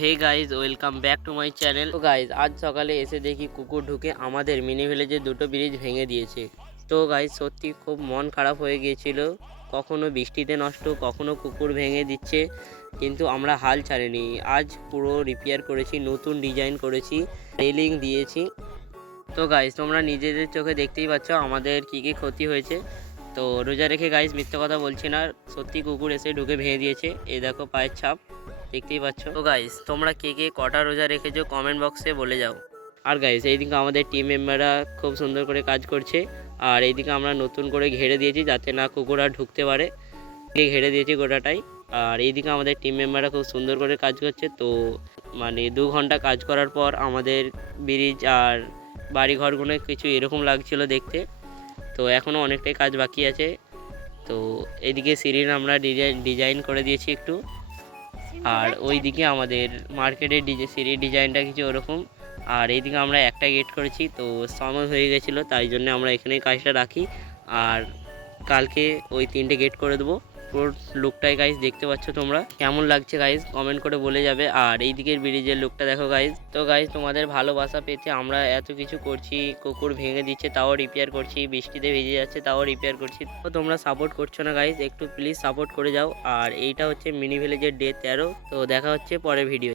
Hey guys, welcome back to my channel. তো guys, আজ সকালে এসে দেখি কুকুর ঢুকে আমাদের মিনি ভিলেজে দুটো ব্রিজ ভেঙে দিয়েছে। তো গাইজ, সত্যি খুব মন খারাপ হয়ে গিয়েছিল। কখনো বৃষ্টিতে নষ্ট, কখনো কুকুর ভেঙে দিচ্ছে, কিন্তু আমরা হাল ছাড়িনি। আজ পুরো রিপেয়ার করেছি, নতুন ডিজাইন করেছি, রেলিং দিয়েছি। তো গাইজ, তোমরা নিজেদের চোখে দেখতেই পাচ্ছ আমাদের কী কী ক্ষতি হয়েছে। তো রোজা রেখে গাইজ মিথ্যে কথা বলছি না, সত্যি কুকুর এসে ঢুকে ভেঙে দিয়েছে। এই দেখো পায়ের ছাপ, দেখতেই পাচ্ছ। তো গাইস, তোমরা কে কে কটা রোজা রেখেছো কমেন্ট বক্সে বলে যাও। আর গাইস, এইদিকে আমাদের টিম মেম্বাররা খুব সুন্দর করে কাজ করছে। আর এইদিকে আমরা নতুন করে ঘেরে দিয়েছি যাতে না কুকুর আর ঢুকতে পারে, ঘেরে দিয়েছি গোটাটাই। আর এইদিকে আমাদের টিম মেম্বাররা খুব সুন্দর করে কাজ করছে। তো মানে 2 ঘন্টা কাজ করার পর আমাদের ব্রিজ আর বাড়িঘরগুলো কিছু এরকম লাগছিল দেখতে। তো এখনও অনেকটাই কাজ বাকি আছে। তো এইদিকে সিঁড়ির আমরা ডিজাইন করে দিয়েছি একটু। আর ওই দিকে আমাদের মার্কেটের সিঁড়ির ডিজাইনটা কিছু ওরকম। আর এইদিকে আমরা একটা গেট করেছি, তো সময় হয়ে গেছিলো তাই জন্য আমরা এখানেই কাজটা রাখি। আর কালকে ওই 3টে গেট করে দেবো। পুরো লুকটাই গাইজ দেখতে পাচ্ছ তোমরা, কেমন লাগছে গাইজ কমেন্ট করে বলে যাবে। আর এই দিকের ব্রিজের লুকটা দেখো গাইজ। তো গাইজ, তোমাদের ভালোবাসা পেতে আমরা এত কিছু করছি, কুকুর ভেঙে দিচ্ছে তাও রিপেয়ার করছি, বৃষ্টিতে ভিজে যাচ্ছে তাও রিপেয়ার করছি। তো তোমরা সাপোর্ট করছো না গাইজ, একটু প্লিজ সাপোর্ট করে যাও। আর এইটা হচ্ছে মিনি ভিলেজের ডে 13। তো দেখা হচ্ছে পরের ভিডিও।